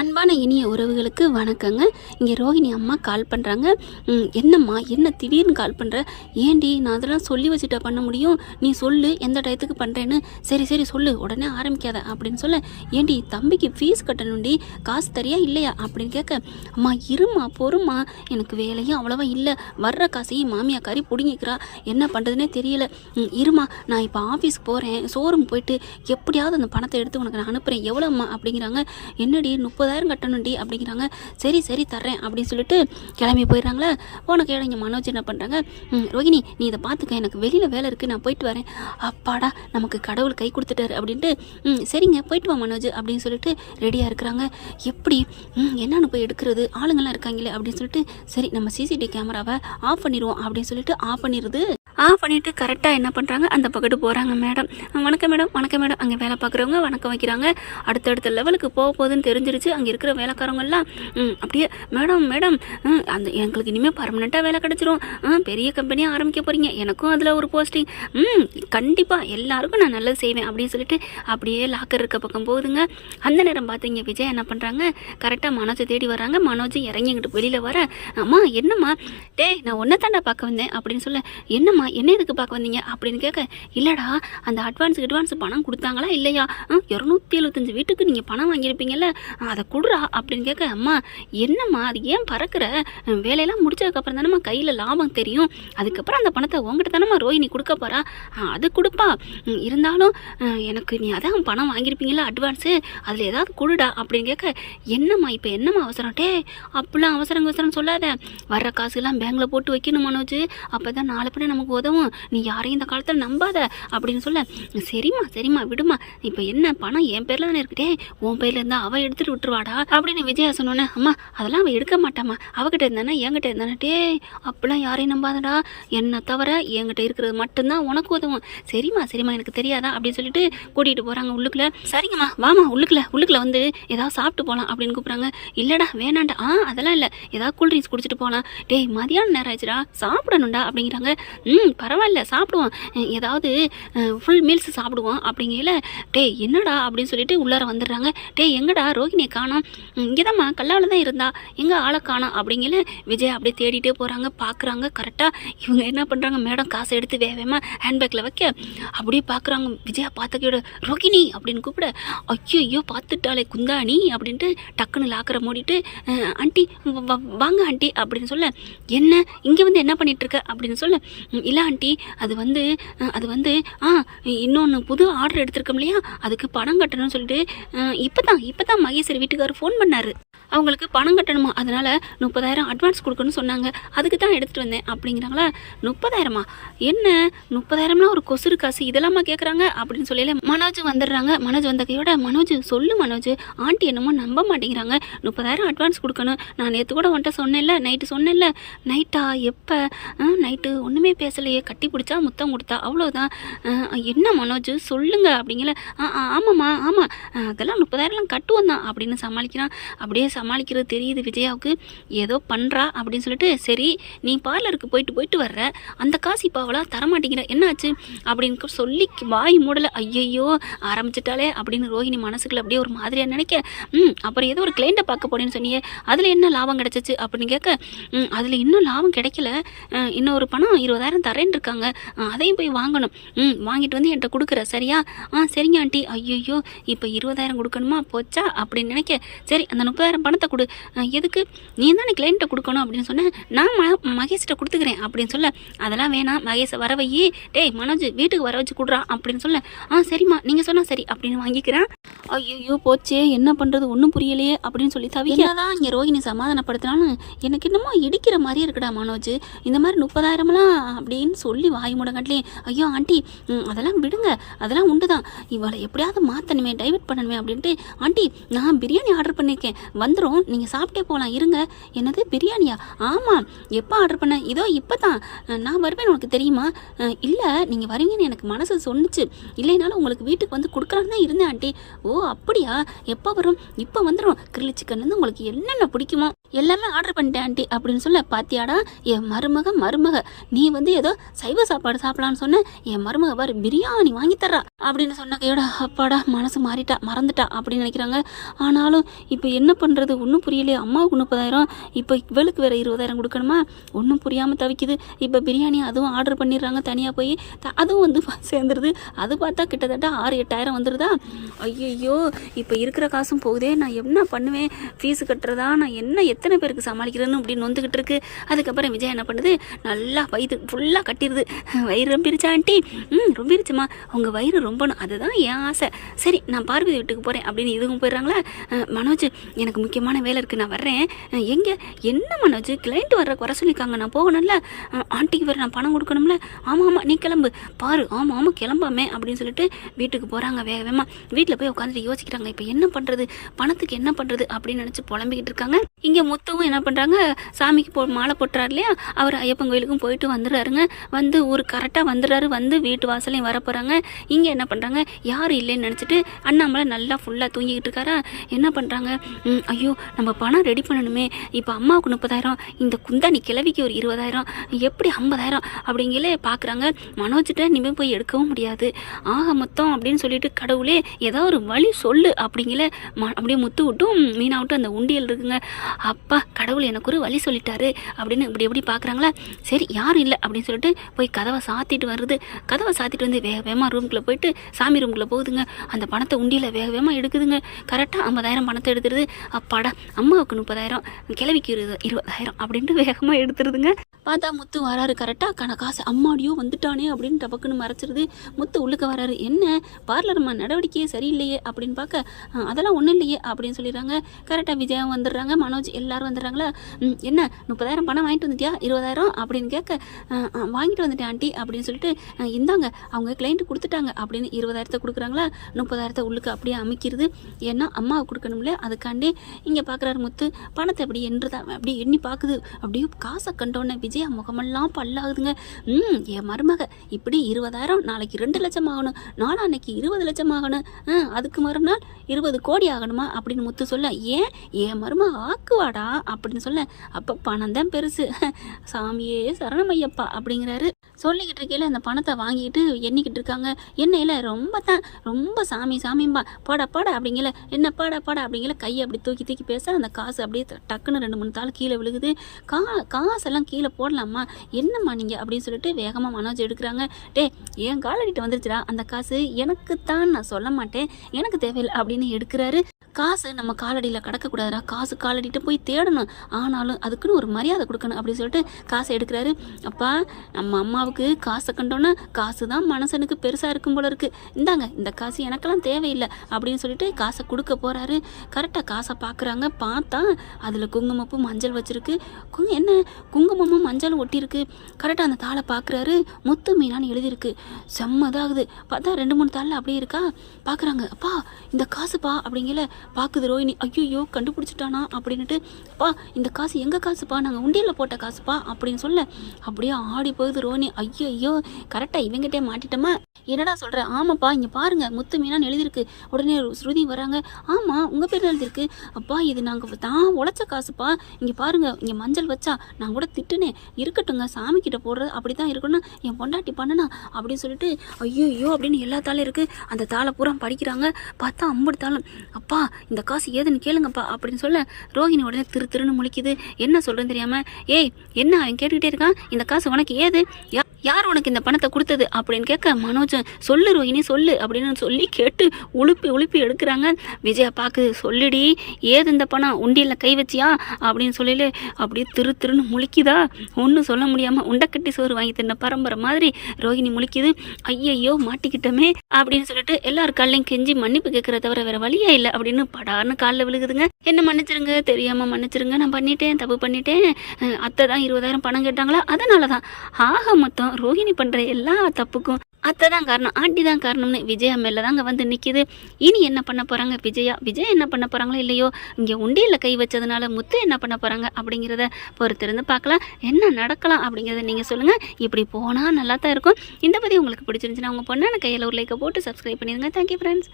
அன்பான இனிய உறவுகளுக்கு வணக்கங்க. இங்கே ரோஹிணி அம்மா கால் பண்ணுறாங்க. என்னம்மா என்ன திடீர்னு கால் பண்ணுற? ஏண்டி நான் அதெல்லாம் சொல்லி வச்சுட்டா பண்ண முடியும்? நீ சொல்லு எந்த டயத்துக்கு பண்ணுறேன்னு. சரி சரி சொல்லு, உடனே ஆரம்பிக்காத அப்படின்னு சொல்ல. ஏண்டி தம்பிக்கு ஃபீஸ் கட்டணும்டி, காசு தரியா இல்லையா அப்படின்னு கேட்க, அம்மா இருமா பொறுமா, எனக்கு வேலையும் அவ்வளோவா இல்லை, வர்ற காசையும் மாமியாக்காரி பிடுங்கிக்கிறா, என்ன பண்ணுறதுனே தெரியல. இருமா, நான் இப்போ ஆஃபீஸ்க்கு போகிறேன், ஷோரூம் போயிட்டு எப்படியாவது அந்த பணத்தை எடுத்து உனக்கு நான் அனுப்புகிறேன், எவ்வளோம்மா அப்படிங்கிறாங்க. என்னடி 30,000 கட்டணும்டி அப்படிங்கிறாங்க. சரி சரி தர்றேன் அப்படின்னு சொல்லிட்டு கிளம்பி போயிடுறாங்களா. போன கேட இங்கே மனோஜ் என்ன பண்ணுறாங்க, ரோஹிணி நீ இதை பார்த்துக்க, எனக்கு வெளியில் வேலை இருக்குது, நான் போயிட்டு வரேன். அப்பாடா நமக்கு கடவுள் கை கொடுத்துட்டாரு அப்படின்ட்டு சரிங்க போயிட்டு வா மனோஜ் அப்படின்னு சொல்லிட்டு ரெடியாக இருக்கிறாங்க. எப்படி என்னன்னு போய் எடுக்கிறது, ஆளுங்கள்லாம் இருக்காங்களே அப்படின்னு சொல்லிட்டு சரி நம்ம சிசிடிவி கேமராவை ஆஃப் பண்ணிடுவோம் அப்படின்னு சொல்லிட்டு ஆஃப் பண்ணிடுது. ஆஃப் பண்ணிவிட்டு கரெக்டாக என்ன பண்ணுறாங்க, அந்த பக்கத்து போகிறாங்க. மேடம் வணக்கம் மேடம், வணக்கம் மேடம். அங்கே வேலை பார்க்குறவங்க வணக்கம் வைக்கிறாங்க. அடுத்தடுத்த லெவலுக்கு போகுதுன்னு தெரிஞ்சிருச்சு. அங்கே இருக்கிற வேலைக்காரங்கெல்லாம் அப்படியே மேடம் மேடம் அந்த எங்களுக்கு இனிமேல் பர்மனெண்ட்டாக வேலை கிடச்சிரும், பெரிய கம்பெனியாக ஆரம்பிக்க போகிறீங்க, எனக்கும் அதில் ஒரு போஸ்டிங், கண்டிப்பாக எல்லாருக்கும் நான் நல்லது செய்வேன் அப்படின்னு சொல்லிட்டு அப்படியே லாக்கர் இருக்க பக்கம் போகுதுங்க. அந்த நேரம் பார்த்தீங்க விஜய் என்ன பண்ணுறாங்க, கரெக்டாக மனோஜை தேடி வர்றாங்க. மனோஜ் இறங்கிக்கிட்டு வெளியில் வர, அம்மா என்னம்மா, டேய் நான் ஒன்றை தாண்டா பார்க்க வந்தேன் அப்படின்னு சொல்ல, என்னம்மா என்ன எதுக்கு பார்க்க வந்தீங்க அப்படின்னு கேட்க, இல்லைடா அந்த அட்வான்ஸ் பணம் கொடுத்தாங்களா இல்லையா, 275 வீட்டுக்கு நீங்கள் பணம் வாங்கியிருப்பீங்கல்ல, அதை கொடுறா அப்படின்னு கேட்க, அம்மா என்னம்மா அது ஏன் பறக்கிற, வேலையெல்லாம் முடிச்சதுக்கப்புறம் தானேம்மா கையில் லாபம் தெரியும், அதுக்கப்புறம் அந்த பணத்தை உங்ககிட்ட தானேம்மா ரோஹிணி கொடுக்க போகிறா, அது கொடுப்பா, இருந்தாலும் எனக்கு நீ அதான் பணம் வாங்கியிருப்பீங்களா அட்வான்ஸு, அதில் ஏதாவது கொடுடா அப்படின்னு கேட்க, என்னம்மா இப்போ என்னம்மா அவசரம், டே அப்படிலாம் அவசரம் சொல்லாத, வர்ற காசுலாம் பேங்கில் போட்டு வைக்கணும் மனோஜ், அப்போ தான் நாளை பின்ன நமக்கு உதவும், நீ யாரையும் இந்த காலத்தில் நம்பாத அப்படின்னு சொல்ல, சரிம்மா விடுமா, இப்போ என்ன பணம் என் பேரில் தானே இருக்குட்டே, உன் பேரில் இருந்தால் அவள் எடுத்துகிட்டு விட்டுருவாடா அப்படின்னு விஜயா சொன்னோன்னே, அம்மா அதெல்லாம் அவள் எடுக்க மாட்டாம்மா, அவகிட்ட இருந்தானே என்கிட்ட இருந்தானே, டே அப்படிலாம் யாரையும் நம்பாதடா, என்னை தவிர என்கிட்ட இருக்கிறது மட்டும்தான் உனக்கு உதவும், சரிம்மா எனக்கு தெரியாதா அப்படின்னு சொல்லிட்டு கூட்டிகிட்டு போகிறாங்க உள்ளுக்குள்ள. சரிங்கம்மா வாமா உள்ளுக்குள்ள வந்து ஏதாவது சாப்பிட்டு போகலாம் அப்படின்னு கூப்பிட்றாங்க. இல்லைடா வேணாண்டா, அதெல்லாம் இல்லை, ஏதாவது கூல்ட்ரிங்க்ஸ் குடிச்சிட்டு போகலாம், டேய் மதியானம் நேரம் ஆயிடுச்சுடா சாப்பிடணும்டா அப்படிங்கிறாங்க. பரவாயில்ல சாப்பிடுவோம், ஏதாவது ஃபுல் மீல்ஸ் சாப்பிடுவோம் அப்படிங்கல, டே என்னடா அப்படின்னு சொல்லிட்டு உள்ளார வந்துடுறாங்க. டே எங்கடா ரோஹிணியை காணோம், இங்கேதாம்மா கல்லாவில் தான் இருந்தா, எங்கே ஆளை காணோம் அப்படிங்கல. விஜய் அப்படியே தேடிட்டே போகிறாங்க, பார்க்குறாங்க. கரெக்டாக இவங்க என்ன பண்ணுறாங்க, மேடம் காசை எடுத்து வேகமாக ஹேண்ட்பேக்கில் வைக்க அப்படியே பார்க்குறாங்க. விஜயா பார்த்துக்கிட ரோஹிணி அப்படின்னு கூப்பிட, ஐயோ பார்த்துட்டாலே குந்தாணி அப்படின்ட்டு டக்குன்னு லாக்கரை மூடிட்டு, ஆண்டி வாங்க ஆண்டி அப்படின்னு சொல்ல, என்ன இங்கே வந்து என்ன பண்ணிட்டு இருக்க அப்படின்னு சொல்ல, இல்லை ஆண்டி அது வந்து இன்னொன்று புது ஆர்டர் எடுத்திருக்கோம் இல்லையா, அதுக்கு பணம் கட்டணும்னு சொல்லிட்டு இப்போ தான் மகேஸ்வரி வீட்டுக்காரர் ஃபோன் பண்ணார், அவங்களுக்கு பணம் கட்டணுமா, அதனால் 30,000 அட்வான்ஸ் கொடுக்கணும்னு சொன்னாங்க, அதுக்கு தான் எடுத்துகிட்டு வந்தேன் அப்படிங்கிறாங்களா. 30,000மா, என்ன 30,000னா ஒரு கொசுறு காசு, இதெல்லாமா கேட்குறாங்க அப்படின்னு சொல்லல. மனோஜ் வந்துடுறாங்க. மனோஜ் வந்த கையோட, மனோஜ் சொல்லு மனோஜ், ஆண்டி என்னமோ நம்ப மாட்டேங்கிறாங்க, 30,000 அட்வான்ஸ் கொடுக்கணும், நான் நேற்று கூட வந்துட்டு சொன்னேன்ல, நைட்டு சொன்னேன்ல, நைட்டா எப்போ, நைட்டு ஒன்றுமே பேசலையே, கட்டி பிடிச்சா முத்தம் கொடுத்தா அவ்வளோதான், என்ன மனோஜ் சொல்லுங்க அப்படிங்கல. ஆமாம்மா ஆமாம், அதெல்லாம் 30,000 கட்டுவோம் தான் அப்படின்னு சமாளிக்கிறான். அப்படியே சமாளிக்கிறது தெரியுது விஜயாவுக்கு, ஏதோ பண்ணுறா அப்படின்னு சொல்லிட்டு, சரி நீ பார்லருக்கு போயிட்டு வர்ற, அந்த காசு இப்போ அவளா தரமாட்டேங்கிற, என்னாச்சு அப்படின்னு சொல்லி வாய் மூடலை. ஐயையோ ஆரம்பிச்சிட்டாலே அப்படின்னு ரோஹிணி மனசுக்குள்ள அப்படியே ஒரு மாதிரியாக நினைக்க, அப்புறம் ஏதோ ஒரு கிளைண்ட்டை பார்க்க போனேன்னு சொன்னியே, அதில் என்ன லாபம் கிடச்சிச்சு அப்படின்னு கேட்க, அதில் இன்னும் லாபம் கிடைக்கல, இன்னும் ஒரு பணம் 20,000 தரேன்னு இருக்காங்க, அதையும் போய் வாங்கணும், வாங்கிட்டு வந்து என்கிட்ட கொடுக்குற சரியா, சரிங்க ஆண்டி. ஐயோ இப்போ 20,000 கொடுக்கணுமா போச்சா அப்படின்னு நினைக்க, சரி அந்த 30,000 பணத்தை கொடு, எதுக்கு, நீ தானே கிளைண்ட்டை கொடுக்கணும் அப்படின்னு சொன்னேன், நான் மகேஷ்கிட்ட கொடுத்துக்கிறேன் அப்படின்னு சொல்ல, அதெல்லாம் வேணாம் மகேஷை வர வை, டேய் மனோஜ் வீட்டுக்கு வர வச்சு கொடுறான் அப்படின்னு சொல்ல, சரிம்மா நீங்கள் சொன்னால் சரி அப்படின்னு வாங்கிக்கிறேன். ஐயோ போச்சே என்ன பண்ணுறது ஒன்றும் புரியலையே அப்படின்னு சொல்லி தவிதான் இங்கே ரோஹிணி சமாதானப்படுத்தினாலும் எனக்கு என்னமோ இடிக்கிற மாதிரியே இருக்குடா மனோஜ், இந்த மாதிரி 30,000லாம் அப்படின்னு சொல்லி வாய் மூடங்காட்டிலே, ஐயோ ஆண்டி அதெல்லாம் விடுங்க, அதெல்லாம் உண்டு தான், இவளை எப்படியாவது மாற்றணுமே டைவர்ட் பண்ணணுமே அப்படின்ட்டு, ஆண்டி நான் பிரியாணி ஆர்டர் பண்ணியிருக்கேன், வந்துடும், நீங்கள் சாப்பிட்டே போகலாம் இருங்க. என்னது பிரியாணியா? ஆமாம். எப்போ ஆர்டர் பண்ண? இதோ இப்போ தான். நான் வருவேன் உனக்கு தெரியுமா? இல்லை நீங்கள் வரீங்கன்னு எனக்கு மனசு சொன்னிச்சு. இல்லைனாலும் உங்களுக்கு வீட்டுக்கு வந்து கொடுக்கலான்னு தான் இருந்தேன் ஆண்டி. ஓ அப்படியா? எப்போ வரும்? இப்போ வந்துடும். கிரில் சிக்கன்லேருந்து உங்களுக்கு என்னென்ன பிடிக்குமோ எல்லாமே ஆர்டர் பண்ணிட்டேன் ஆண்டி அப்படின்னு சொல்ல, பாத்தியாடா என் மருமக நீ வந்து ஏதோ சைவ சாப்பாடு சாப்பிடலான்னு சொன்ன, என் மருமக பாரு பிரியாணி வாங்கி தர்றா அப்படின்னு சொன்ன கையோட அப்பாடா மனசு மறந்துட்டா அப்படின்னு நினைக்கிறாங்க. ஆனாலும் இப்போ என்ன பண்ணுறது ஒன்றும் புரியலையே. அம்மாவுக்கு 30,000, இப்போ இவளுக்கு வேறு 20,000 கொடுக்கணுமா? ஒன்றும் புரியாமல் தவிக்குது. இப்போ பிரியாணி அதுவும் ஆர்டர் பண்ணிடுறாங்க தனியாக போய். அதுவும் வந்து சேர்ந்துருது. அது பார்த்தா கிட்டத்தட்ட 6-8,000 வந்துடுதா? ஐயோ இப்போ இருக்கிற காசும் போகுதே, நான் என்ன பண்ணுவேன்? ஃபீஸு கட்டுறதா, நான் எத்தனை பேருக்கு சமாளிக்கிறேன்னு அப்படின்னு நொந்துக்கிட்டு இருக்கு. அதுக்கப்புறம் விஜய் என்ன பண்ணுது, நல்லா வயிறு ஃபுல்லாக கட்டிடுது. வயிறு ரொம்பிருச்சா ஆண்டி? ரொம்பிருச்சுமா, உங்கள் வயிறு ரொம்பணும், அதுதான் என் ஆசை. சரி நான் பார்வதி வீட்டுக்கு போகிறேன் அப்படின்னு இதுவும் போயிடுறாங்களா. மனோஜ் எனக்கு முக்கியமான வேலை இருக்குது, நான் வர்றேன். எங்கே? என்ன மனோஜ், கிளைண்ட் வர சொல்லியிருக்காங்க, நான் போகணும்ல. ஆண்டிக்கு வேறு நான் பணம் கொடுக்கணும்ல. ஆமாம் நீ கிளம்பு பாரு. ஆமாம் கிளம்பாமே அப்படின்னு சொல்லிட்டு வீட்டுக்கு போகிறாங்க வேகமாக. வீட்டில் போய் உட்காந்துட்டு யோசிக்கிறாங்க, இப்போ என்ன பண்ணுறது, பணத்துக்கு என்ன பண்ணுறது அப்படின்னு நினச்சி புலம்பிக்கிட்டு இருக்காங்க. இங்கே முத்துவும் என்ன பண்ணுறாங்க, சாமிக்கு மாலை போட்டுறாரு இல்லையா, அவர் ஐயப்பன் கோயிலுக்கும் போயிட்டு வந்துடுறாருங்க. வந்து ஊருக்கு கரெக்டாக வந்துடுறாரு. வந்து வீட்டு வாசலையும் வர போகிறாங்க. இங்கே என்ன பண்ணுறாங்க, யாரும் இல்லைன்னு நினச்சிட்டு அண்ணாமலை நல்லா ஃபுல்லாக தூங்கிக்கிட்டு இருக்காரா. என்ன பண்ணுறாங்க, ஐயோ நம்ம பணம் ரெடி பண்ணணுமே. இப்போ அம்மாவுக்கு 30,000, இந்த குந்தாணி கிழவிக்கு ஒரு 20,000, எப்படி 50,000 அப்படிங்களே பார்க்குறாங்க. மனோஜிட்ட இனிமேல் போய் எடுக்கவும் முடியாது. ஆக மொத்தம் அப்படின்னு சொல்லிட்டு கடவுளே ஏதோ ஒரு வழி சொல்லு அப்படிங்களே. அப்படியே முத்து விட்டும் மீனா விட்டும் அந்த உண்டியல் இருக்குங்க. அப்பா கடவுள் எனக்கு ஒரு வழி சொல்லிட்டாரு அப்படின்னு இப்படி பார்க்குறாங்களா. சரி யாரும் இல்லை அப்படின்னு சொல்லிட்டு போய் கதவை சாத்திட்டு வருது. கதவை சாத்திட்டு வந்து வேக வேகமாக ரூம்குள்ளே போயிட்டு சாமி ரூம்குள்ளே போகுதுங்க. அந்த பணத்தை உண்டியில் வேக வேகமாக எடுக்குதுங்க. கரெக்டாக 50,000 பணத்தை எடுத்துருது. அப்பாடா அம்மாவுக்கு 30,000, கிழவிக்கு 20,000 அப்படின்ட்டு வேகமாக எடுத்துருதுங்க. பார்த்தா முத்து வராரு. கரெக்டாக காசு அம்மாடியோ வந்துட்டானே அப்படின்னு டபக்குன்னு மறைச்சிருது. முத்து உள்ளுக்க வராரு. என்ன பார்லர்மா நடவடிக்கையே சரியில்லையே அப்படின்னு பார்க்க, அதெல்லாம் ஒன்றும் இல்லையே அப்படின்னு சொல்லிடுறாங்க. கரெக்டாக விஜயம் வந்துடுறாங்க, மனோஜ் எல்லாரும் வந்துடுறாங்களா. என்ன 30,000 பணம் வாங்கிட்டு வந்துட்டியா? 20,000 அப்படின்னு கேட்க, வாங்கிட்டு வந்துட்டேன் ஆண்டி அப்படின்னு சொல்லிட்டு, இந்தாங்க அவங்க கிளைண்ட்டு கொடுத்துட்டாங்க அப்படின்னு 20,000 கொடுக்குறாங்களா. 30,000 உள்ளுக்கு அப்படியே அமைக்கிறது. ஏன்னா அம்மாவுக்கு கொடுக்கணும்ல, அதுக்காண்டி இங்கே பார்க்குறாரு முத்து. பணத்தை அப்படி அப்படியே எண்ணி பார்க்குது. அப்படியே காசை கண்டோன்னே விஜயா முகமெல்லாம் பல்லாகுதுங்க. என் மருமக இப்படி 20,000, நாளைக்கு 2 லட்சம் ஆகணும், நாளான்னைக்கு 20 லட்சம் ஆகணும், அதுக்கு மறுநாள் 20 கோடி ஆகணுமா அப்படின்னு முத்து சொல்ல, ஏன் என் மருமக ஆக்குவாடா அப்படின்னு சொல்ல, அப்போ பணம் தான் பெருசு, சாமியே சரணமையப்பா அப்படிங்கிறாரு. சொல்லிக்கிட்டு இருக்கையில அந்த பணத்தை வாங்கிட்டு எண்ணிக்கிட்டு இருக்காங்க. எண்ணெயில் ரொம்ப சாமிம்பா பாடா அப்படிங்கல, என்ன பாடா அப்படிங்கல, கையை அப்படி தூக்கி பேச அந்த காசு அப்படியே டக்குன்னு 2-3 தாள் கீழே விழுகுது. காசெல்லாம் கீழே போடலாமா, என்னம்மா நீங்கள் அப்படின்னு சொல்லிட்டு வேகமாக மனோஜ் எடுக்கிறாங்க. என் காலடிட்டு வந்துருச்சுடா அந்த காசு, எனக்குத்தான், நான் சொல்ல மாட்டேன், எனக்கு தேவையில்லை அப்படின்னு எடுக்கிறாரு. காசு நம்ம காலடியில் கிடக்கக்கூடாதுடா, காசு காலடிட்டு போய் தேடணும், ஆனாலும் அதுக்குன்னு ஒரு மரியாதை கொடுக்கணும் அப்படின்னு சொல்லிட்டு காசை எடுக்கிறாரு. அப்பா நம்ம அம்மாவுக்கு காசை கண்டோன்னா காசு தான் மனசனுக்கு பெருசாக இருக்கும் போல இருக்குது, இந்தாங்க இந்த காசு எனக்கெல்லாம் தேவையில்லை அப்படின்னு சொல்லிட்டு காசை கொடுக்க போகிறாரு. கரெக்டாக காசை பார்க்குறாங்க. பார்த்தா அதில் குங்குமப்பூ மஞ்சள் வச்சுருக்கு. என்ன குங்குமமும் மஞ்சளும் ஒட்டியிருக்கு. கரெக்டாக அந்த தாளை பார்க்குறாரு. முத்து மீனான்னு எழுதியிருக்கு. செம்மதாகுது. பார்த்தா 2-3 தாளில் அப்படியே இருக்கா. பார்க்குறாங்க. அப்பா இந்த காசுப்பா அப்படிங்கல. பார்க்குது ரோஹிணி. ஐயோ கண்டுபிடிச்சிட்டானா அப்படின்ட்டு, அப்பா இந்த காசு எங்கள் காசுப்பா, நாங்கள் உண்டியலில் போட்ட காசுப்பா அப்படின்னு சொல்ல, அப்படியே ஆடி போகுது ரோஹிணி. ஐயோ கரெக்டாக இவங்கிட்டே மாட்டிட்டோமா, என்னடா சொல்கிற? ஆமாப்பா இங்கே பாருங்கள் முத்து மீனான்னு எழுதியிருக்கு. உடனே ஸ்ருதி வராங்க. ஆமாம் உங்கள் பேர் எழுதியிருக்கு. அப்பா இது நாங்கள் தான் உழைச்ச காசுப்பா, இங்கே பாருங்கள், இங்கே மஞ்சள் வச்சா நான் கூட திட்டுனேன், இருக்கட்டுங்க சாமிக்கிட்ட போடுறது அப்படி தான் இருக்கணும், என் பொண்டாட்டி பண்ணனா அப்படின்னு சொல்லிட்டு, ஐயோ அப்படின்னு எல்லா தாளும் இருக்குது. அந்த தாளை பூரா படிக்கிறாங்க. பார்த்தா அம்படுத்தாலும், அப்பா இந்த காசு ஏதுன்னு கேளுங்கப்பா அப்படின்னு சொல்ல, ரோஹிணி உடனே திருன்னு முழிக்குது. என்ன சொல்கிறேன்னு தெரியாமல், ஏய் என்ன அவன் கேட்டுக்கிட்டே இருக்கான், இந்த காசு உனக்கு ஏது, யார் உனக்கு இந்த பணத்தை கொடுத்தது அப்படின்னு கேட்க, மனோஜ் சொல்லு ரோஹிணி சொல்லு அப்படின்னு சொல்லி கேட்டு உழுப்பி எடுக்கிறாங்க. விஜயா பார்க்குது. சொல்லுடி ஏது இந்த பணம், உண்டியில் கை வச்சியா அப்படின்னு சொல்லி அப்படியே திருன்னு முழிக்குதா. ஒன்றும் சொல்ல முடியாமல் உண்டக்கட்டி சோறு வாங்கி தின்ன பரம்பரை மாதிரி ரோஹிணி முழிக்குது. ஐயையோ மாட்டிக்கிட்டோமே அப்படின்னு சொல்லிட்டு எல்லாரும் காலையும் கெஞ்சி மன்னிப்பு கேட்குற தவிர வேற வழியே இல்லை அப்படின்னு படார்னு காலில் விழுகுதுங்க. என்ன மன்னிச்சிருங்க, தெரியாமல் மன்னிச்சிருங்க, நான் பண்ணிட்டேன், தப்பு பண்ணிட்டேன், அத்தை தான் 20,000 பணம் கேட்டாங்களா, அதனால தான். ஆக மொத்தம் ரோஹிணி பண்ணுற எல்லா தப்புக்கும் அத்தை தான் காரணம், ஆண்டி தான் காரணம்னு விஜயா மேலே தாங்க வந்து நிற்கிது. இனி என்ன பண்ண போகிறாங்க விஜயா என்ன பண்ண போகிறாங்களோ இல்லையோ, இங்கே உண்டியலில் கை வச்சதுனால முத்து என்ன பண்ண போகிறாங்க அப்படிங்கிறத பொறுத்திருந்து பார்க்கலாம். என்ன நடக்கலாம் அப்படிங்கிறத நீங்கள் சொல்லுங்கள். இப்படி போனால் நல்லா தான் இருக்கும். இந்த பதிவு உங்களுக்கு பிடிச்சிருந்துச்சுன்னா உங்கள் பொண்ணான கையில் ஒரு லைக்கை போட்டு சப்ஸ்கிரைப் பண்ணிடுங்க. Thank you friends.